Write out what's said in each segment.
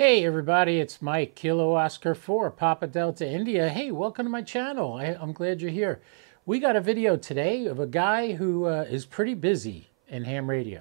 Hey everybody, it's Mike, Kilo Oscar 4, Papa Delta India. Hey, welcome to my channel. I'm glad you're here. We got a video today of a guy who is pretty busy in ham radio.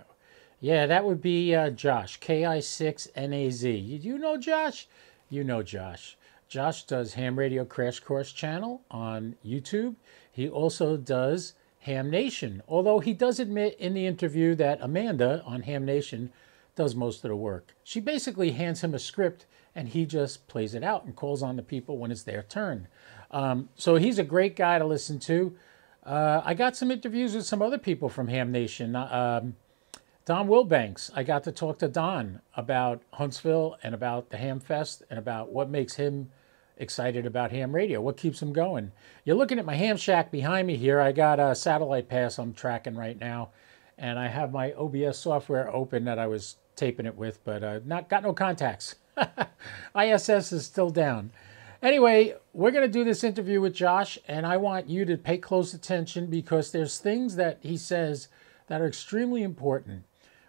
Yeah, that would be Josh, KI6NAZ. You know Josh? You know Josh. Josh does Ham Radio Crash Course channel on YouTube. He also does Ham Nation, although he does admit in the interview that Amanda on Ham Nation does most of the work. She basically hands him a script and he just plays it out and calls on the people when it's their turn. So he's a great guy to listen to. I got some interviews with some other people from Ham Nation. Don Wilbanks, I got to talk to Don about Huntsville and about the Ham Fest and about what makes him excited about ham radio, what keeps him going. You're looking at my ham shack behind me here. I got a satellite pass I'm tracking right now, and I have my OBS software open that I was taping it with, but got no contacts. ISS is still down. Anyway, we're going to do this interview with Josh, and I want you to pay close attention because there's things that he says that are extremely important.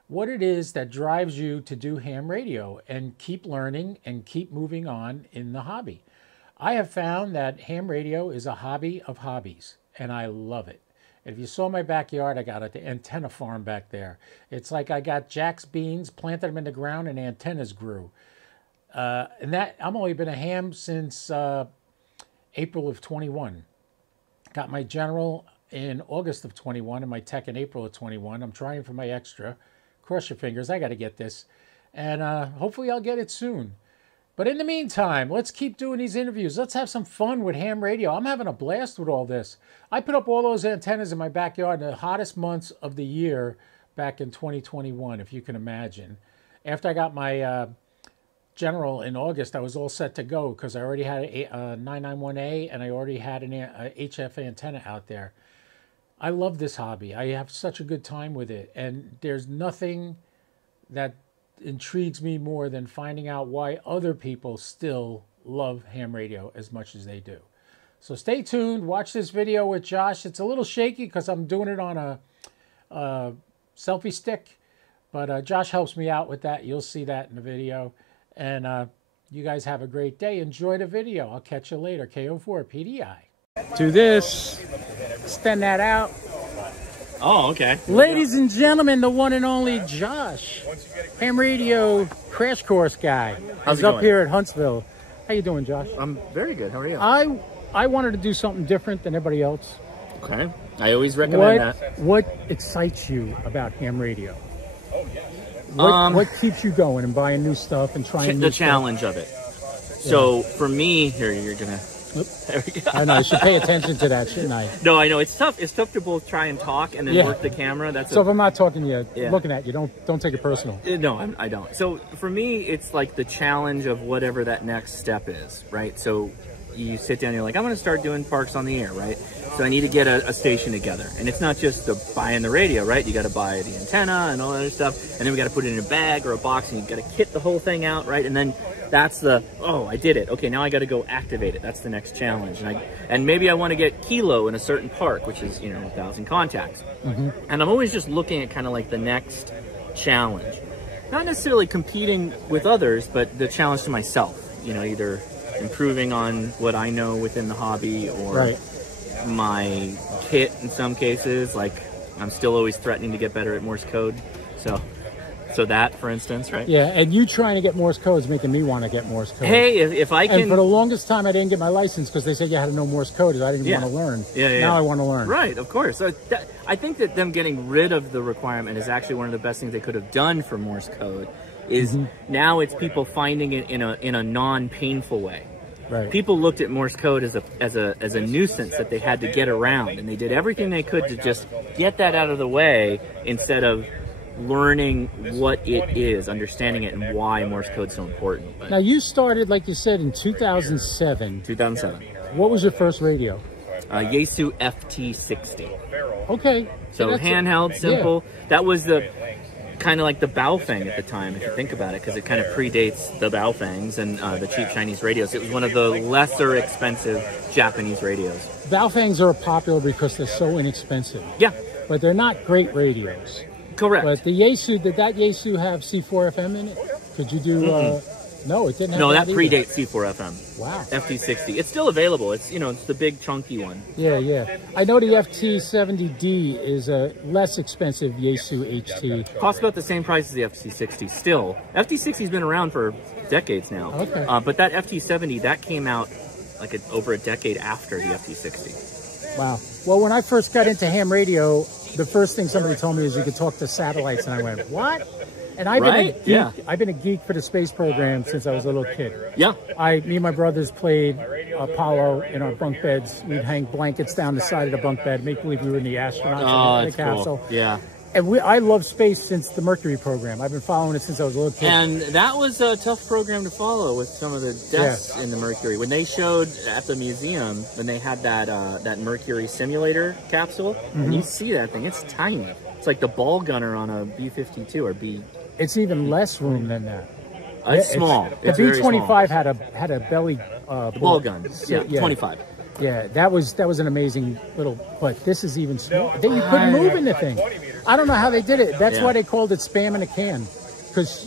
What it is that drives you to do ham radio and keep learning and keep moving on in the hobby. I have found that ham radio is a hobby of hobbies, and I love it. If you saw my backyard, I got an antenna farm back there. It's like I got Jack's beans, planted them in the ground, and antennas grew. And that I'm only been a ham since April of 21. Got my general in August of 21 and my tech in April of 21. I'm trying for my extra. Cross your fingers, I got to get this. And hopefully I'll get it soon. But in the meantime, let's keep doing these interviews. Let's have some fun with ham radio. I'm having a blast with all this. I put up all those antennas in my backyard in the hottest months of the year back in 2021, if you can imagine. After I got my general in August, I was all set to go because I already had a 991A and I already had an HF antenna out there. I love this hobby. I have such a good time with it. And there's nothing that intrigues me more than finding out why other people still love ham radio as much as they do. So stay tuned, watch this video with Josh. It's a little shaky because I'm doing it on a selfie stick, but Josh helps me out with that. You'll see that in the video. And you guys have a great day. Enjoy the video. I'll catch you later. KO4 PDI. Do this, extend that out. Oh, okay. Ladies and gentlemen, the one and only Josh, ham radio crash course guy. How's it up going? here at Huntsville. How you doing, Josh? I'm very good. How are you? I wanted to do something different than everybody else. Okay. I always recommend that. What excites you about ham radio? What keeps you going and buying new stuff and trying new the challenge of it. So for me, here you're gonna. There we go. I know I should pay attention to that, shouldn't I? No, I know it's tough. It's tough to both try and talk and then work the camera. That's so if I'm not talking to you, looking at you, don't take it personal. No, I don't. So for me, it's like the challenge of whatever that next step is, right? So you sit down, and you're like, I'm going to start doing parks on the air, right? So I need to get a station together, and it's not just the buying the radio, right? You got to buy the antenna and all that other stuff, and then we got to put it in a bag or a box, and you got to kit the whole thing out, right? And then that's the, oh, I did it. Okay, now I got to go activate it. That's the next challenge. And maybe I want to get kilo in a certain park, which is, 1,000 contacts. And I'm always just looking at kind of like the next challenge. Not necessarily competing with others, but the challenge to myself. Either improving on what I know within the hobby or my kit in some cases. Like, I'm still always threatening to get better at Morse code. So that, for instance, right? Yeah, and you trying to get Morse code is making me want to get Morse code. Hey, if I can... And for the longest time, I didn't get my license because they said you had to know Morse code. I didn't want to learn. Now I want to learn. Right, of course. So I think that them getting rid of the requirement is actually one of the best things they could have done for Morse code. Is now it's people finding it in a non-painful way. Right. People looked at Morse code as a nuisance that they had to get around, and they did everything they could to just get that out of the way instead of learning what it is, understanding it, and why Morse code's so important. But now you started, like you said, in 2007. 2007. What was your first radio? Yaesu FT60. Okay. So handheld, simple. Yeah. That was the kind of like the Baofeng at the time, if you think about it, because it kind of predates the Baofengs and the cheap Chinese radios. It was one of the lesser expensive Japanese radios. Baofengs are popular because they're so inexpensive. Yeah. But they're not great radios. Correct. But the Yaesu, did that Yaesu have C4 FM in it? Could you do No, it didn't have No, that either. predates C4FM. Wow. FT60. It's still available. It's, it's the big chunky one. Yeah, yeah. I know the FT70D is a less expensive Yaesu HT. Costs about the same price as the FT60 still. FT60's been around for decades now. Okay. But that FT70, that came out like over a decade after the FT60. Wow. Well, when I first got into ham radio, the first thing somebody told me is you could talk to satellites, and I went, what? And I've been a geek. Yeah. I've been a geek for the space program since I was a little kid. Yeah. Me and my brothers played Apollo in our bunk beds. We'd hang blankets down the side of the bunk bed, make believe we were in the astronauts in the capsule. Cool. Yeah. And I love space since the Mercury program. I've been following it since I was a little kid. And that was a tough program to follow with some of the deaths in the Mercury. When they showed at the museum, when they had that Mercury simulator capsule, and you see that thing, it's tiny. It's like the ball gunner on a B-52 or B. It's even less room than that. It's small. The B-25 had a belly ball gun. Yeah, 25. Yeah, that was an amazing little. But this is even smaller. You couldn't move in the thing. I don't know how they did it. That's why they called it spam in a can, because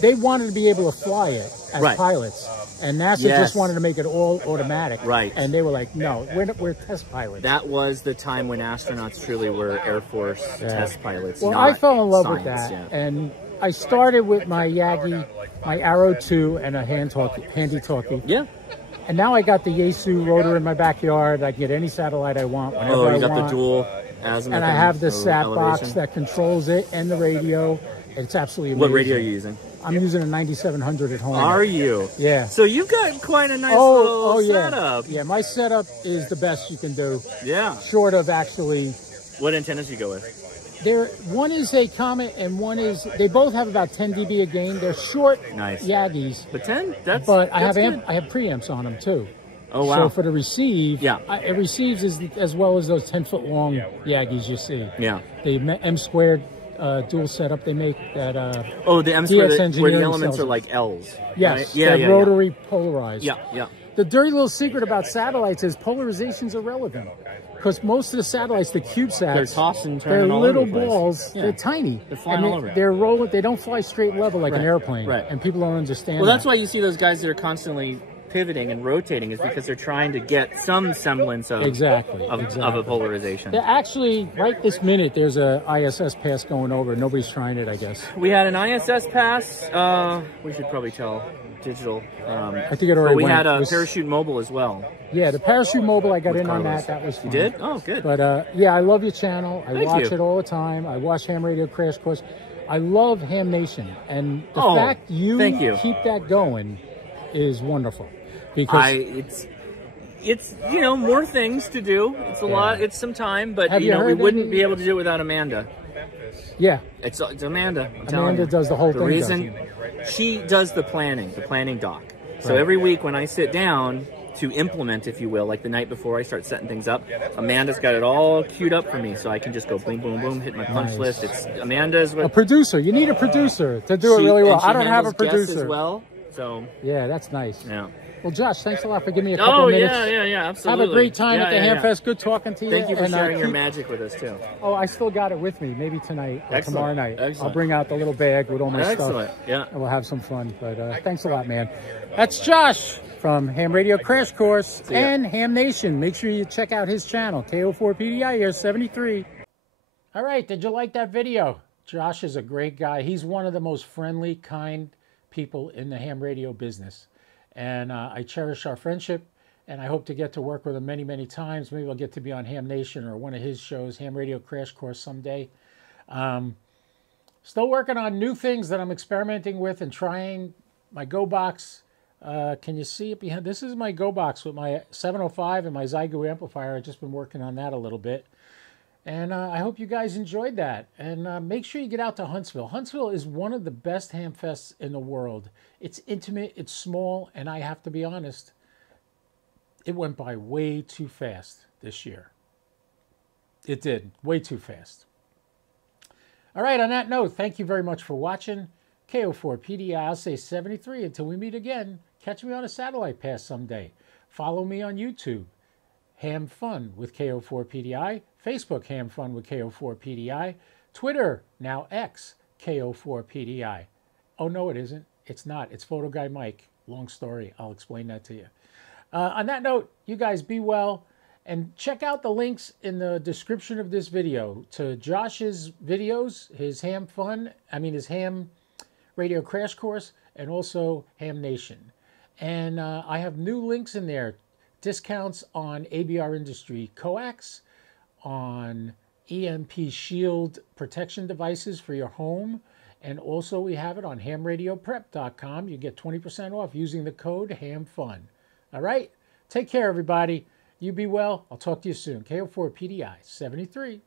they wanted to be able to fly it as pilots, and NASA just wanted to make it all automatic. Right. And they were like, no, we're test pilots. That was the time when astronauts truly were Air Force test pilots. Well, I fell in love with that, and I started with my Yagi, my Arrow 2, and a handy talkie. Yeah. And now I got the Yaesu rotor in my backyard. I can get any satellite I want whenever I want. Oh, you got the dual azimuth. And I have the sat box that controls it and the radio. It's absolutely amazing. What radio are you using? I'm using a 9700 at home. Are you? Yeah. So you've got quite a nice little yeah. setup. Yeah, my setup is the best you can do. Yeah. Short of actually. What antennas do you go with? One is a Comet and one is, they both have about 10 dB a gain. They're short Yagis. But 10? But I have preamps on them too. Oh, wow. So for the receive, it receives as well as those 10-foot long Yagis you see. Yeah. The M-squared dual setup they make that. The M-squared where the elements are like L's. Yes. Right? Yeah, rotary polarized. Yeah, yeah. The dirty little secret about satellites is polarization's irrelevant. Because most of the satellites, the CubeSats, they're tossing and turning they're all little over the place. balls. Yeah. They're tiny. They're flying all over. They're rolling. They don't fly straight level like an airplane. Right. And people don't understand. Well, that's why you see those guys that are constantly pivoting and rotating, is because they're trying to get some semblance of of a polarization. Yeah, actually, right this minute, there's a ISS pass going over. Nobody's trying it, I guess. We had an ISS pass. We should probably tell digital. I think it already But we went. had a Parachute Mobile as well. Yeah, the Parachute Mobile, I got in on that. That was fun. You did? Oh, good. But yeah, I love your channel. I Thank watch you. it all the time. I watch Ham Radio Crash Course. I love Ham Nation. And the fact you keep that going is wonderful. Because it's more things to do. It's a lot. It's some time, but we wouldn't be able to do it without Amanda. Yeah, it's Amanda. Amanda does the whole thing. The reason she does the planning doc. So every week when I sit down to implement, if you will, like the night before I start setting things up, Amanda's got it all queued up for me, so I can just go boom, boom, boom, hit my punch list. It's Amanda's a producer. You need a producer to do it really well. I don't have a producer as well. So yeah, that's nice. Yeah. Well, Josh, thanks a lot for giving me a couple minutes. Yeah, absolutely. Have a great time at the Hamfest. Good talking to you. Thank you for sharing your magic with us, too. Oh, I still got it with me. Maybe tonight or tomorrow night. Excellent. I'll bring out the little bag with all my stuff. Yeah. And we'll have some fun. But thanks a lot, man. That's Josh from Ham Radio Crash Course and Ham Nation. Make sure you check out his channel, KO4PDI here, 73. All right, did you like that video? Josh is a great guy. He's one of the most friendly, kind people in the ham radio business. And I cherish our friendship, and I hope to get to work with him many, many times. Maybe I'll get to be on Ham Nation or one of his shows, Ham Radio Crash Course, someday. Still working on new things that I'm experimenting with and trying. My Go Box, can you see it behind? This is my Go Box with my 705 and my Zygo amplifier. I've just been working on that a little bit. And I hope you guys enjoyed that. And make sure you get out to Huntsville. Huntsville is one of the best ham fests in the world. It's intimate, it's small, and I have to be honest, it went by way too fast this year. It did, way too fast. All right, on that note, thank you very much for watching. KO4PDI, I'll say 73 until we meet again. Catch me on a satellite pass someday. Follow me on YouTube, Ham Fun with KO4PDI. Facebook, Ham Fun with KO4PDI. Twitter, now X, KO4PDI. Oh, no, it isn't. It's not. It's Photo Guy Mike. Long story. I'll explain that to you. On that note, you guys be well. And check out the links in the description of this video to Josh's videos, his ham radio crash course, and also Ham Nation. And I have new links in there. Discounts on ABR Industry coax, on EMP shield protection devices for your home. And also we have it on hamradioprep.com. You get 20% off using the code HAMFUN. All right? Take care, everybody. You be well. I'll talk to you soon. KO4 PDI 73.